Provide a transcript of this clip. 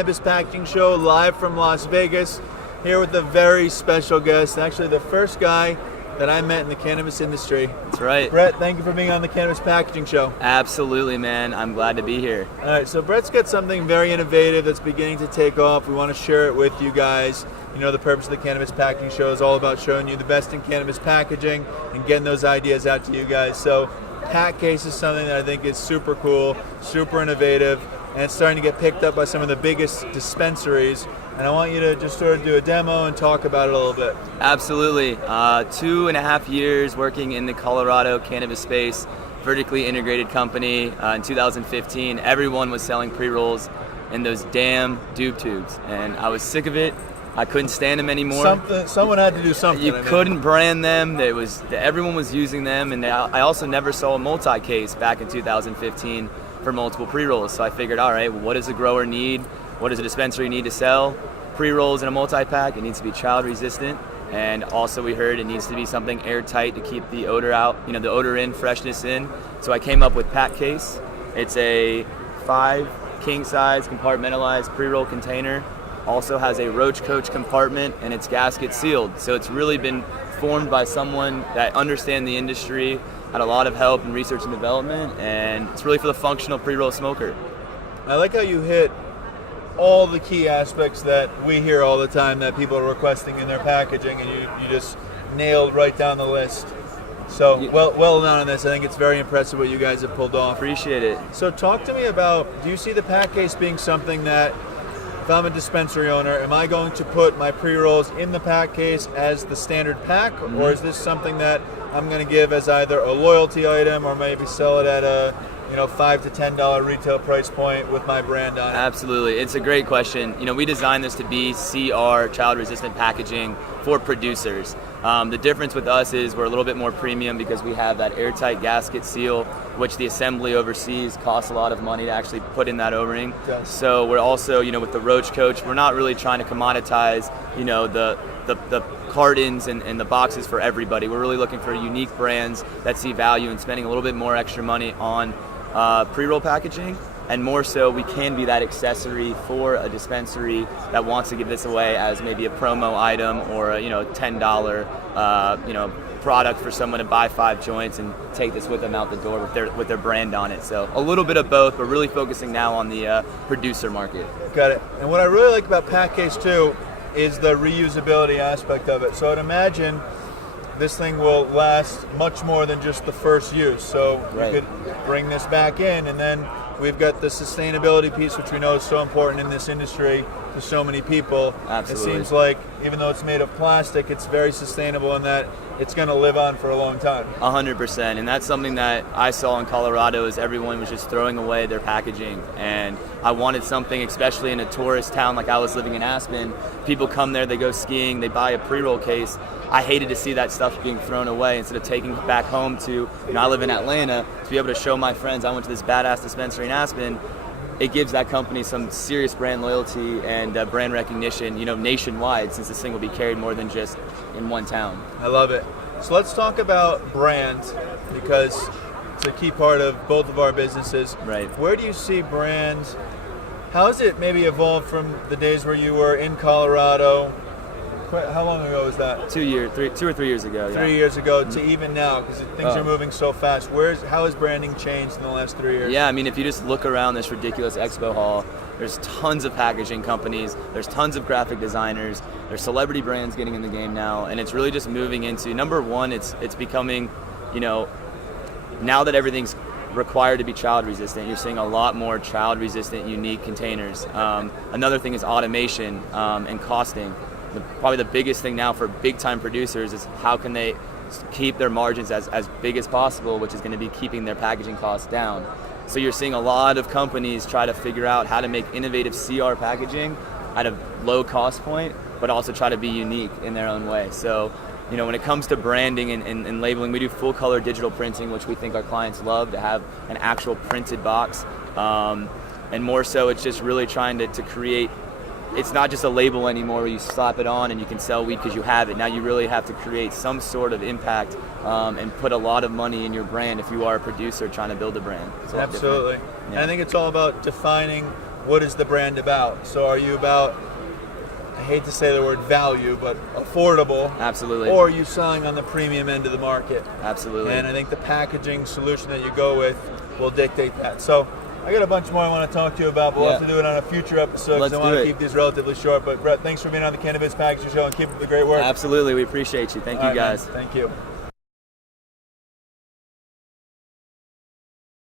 Cannabis Packaging Show live from Las Vegas, here with a very special guest, actually the first guy that I met in the cannabis industry. That's right. Brett, thank you for being on the Cannabis Packaging Show. Absolutely, man. I'm glad to be here. All right, so Brett's got something very innovative that's beginning to take off. We want to share it with you guys. You know, the purpose of the Cannabis Packaging Show is all about showing you the best in cannabis packaging and getting those ideas out to you guys. So PAQ case is something that I think is super cool, super innovative, and it's starting to get picked up by some of the biggest dispensaries. And I want you to just sort of do a demo and talk about it a little bit. Absolutely. 2.5 years working in the Colorado cannabis space, vertically integrated company. In 2015, everyone was selling pre-rolls in those damn doob tubes, and I was sick of it. I couldn't stand them anymore. Someone had to do something. You couldn't brand them. Everyone was using them, and I also never saw a multi-case back in 2015 for multiple pre-rolls. So I figured, all right, well, what does a grower need? What does a dispensary need to sell? Pre-rolls in a multi-pack. It needs to be child resistant, and also we heard it needs to be something airtight to keep the odor out, the odor in, freshness in. So I came up with PAQ case. It's a 5 king size compartmentalized pre-roll container. Also has a roach coach compartment, and it's gasket sealed. So it's really been formed by someone that understands the industry, had a lot of help in research and development, and it's really for the functional pre-roll smoker. I like how you hit all the key aspects that we hear all the time that people are requesting in their packaging, and you just nailed right down the list. So well done on this. I think it's very impressive what you guys have pulled off. Appreciate it. So talk to me about, do you see the PAQ case being something that, if I'm a dispensary owner, am I going to put my pre-rolls in the PAQ case as the standard pack, or is this something that I'm going to give as either a loyalty item or maybe sell it at a $5 to $10 retail price point with my brand on it? Absolutely. It's a great question. We designed this to be CR, child-resistant packaging for producers. The difference with us is we're a little bit more premium because we have that airtight gasket seal, which the assembly overseas costs a lot of money to actually put in that O-ring. So we're also, with the roach coach, we're not really trying to commoditize, the cartons and the boxes for everybody. We're really looking for unique brands that see value in spending a little bit more extra money on pre-roll packaging, and more so we can be that accessory for a dispensary that wants to give this away as maybe a promo item or a $10 product for someone to buy 5 joints and take this with them out the door with their brand on it. So a little bit of both, but really focusing now on the producer market. Got it. And what I really like about PAQ case too is the reusability aspect of it. So I'd imagine this thing will last much more than just the first use. So you could bring this back in, and then we've got the sustainability piece, which we know is so important in this industry to so many people. Absolutely. It seems like even though it's made of plastic, it's very sustainable in that it's going to live on for a long time. 100%, and that's something that I saw in Colorado is everyone was just throwing away their packaging, and I wanted something, especially in a tourist town like I was living in Aspen. People come there, they go skiing, they buy a pre-roll case. I hated to see that stuff being thrown away instead of taking it back home to, I live in Atlanta, to be able to show my friends I went to this badass dispensary in Aspen. It gives that company some serious brand loyalty and brand recognition, nationwide, since this thing will be carried more than just in one town. I love it. So let's talk about brand, because it's a key part of both of our businesses. Right. Where do you see brand? How has it maybe evolved from the days where you were in Colorado? How long ago was that? 2 or 3 years ago. 3 years ago to even now, because things are moving so fast. How has branding changed in the last 3 years? Yeah, if you just look around this ridiculous expo hall, there's tons of packaging companies, there's tons of graphic designers, there's celebrity brands getting in the game now, and it's really just moving into, number one, it's becoming, now that everything's required to be child resistant, you're seeing a lot more child resistant unique containers. Another thing is automation and costing. Probably the biggest thing now for big time producers is how can they keep their margins as big as possible, which is going to be keeping their packaging costs down. So you're seeing a lot of companies try to figure out how to make innovative CR packaging at a low cost point, but also try to be unique in their own way. So, when it comes to branding and labeling, we do full color digital printing, which we think our clients love, to have an actual printed box. And more so, it's just really trying to create, it's not just a label anymore where you slap it on and you can sell weed because you have it. Now you really have to create some sort of impact and put a lot of money in your brand if you are a producer trying to build a brand. Absolutely. Yeah. And I think it's all about defining what is the brand about? So are you about, I hate to say the word value, but affordable? Absolutely. Or are you selling on the premium end of the market? Absolutely. And I think the packaging solution that you go with will dictate that. So I got a bunch more I want to talk to you about, but we'll have to do it on a future episode because I want to keep these relatively short. But Brett, thanks for being on the Cannabis Packaging Show and keep up the great work. Absolutely. We appreciate you. Thank you, guys. Man. Thank you.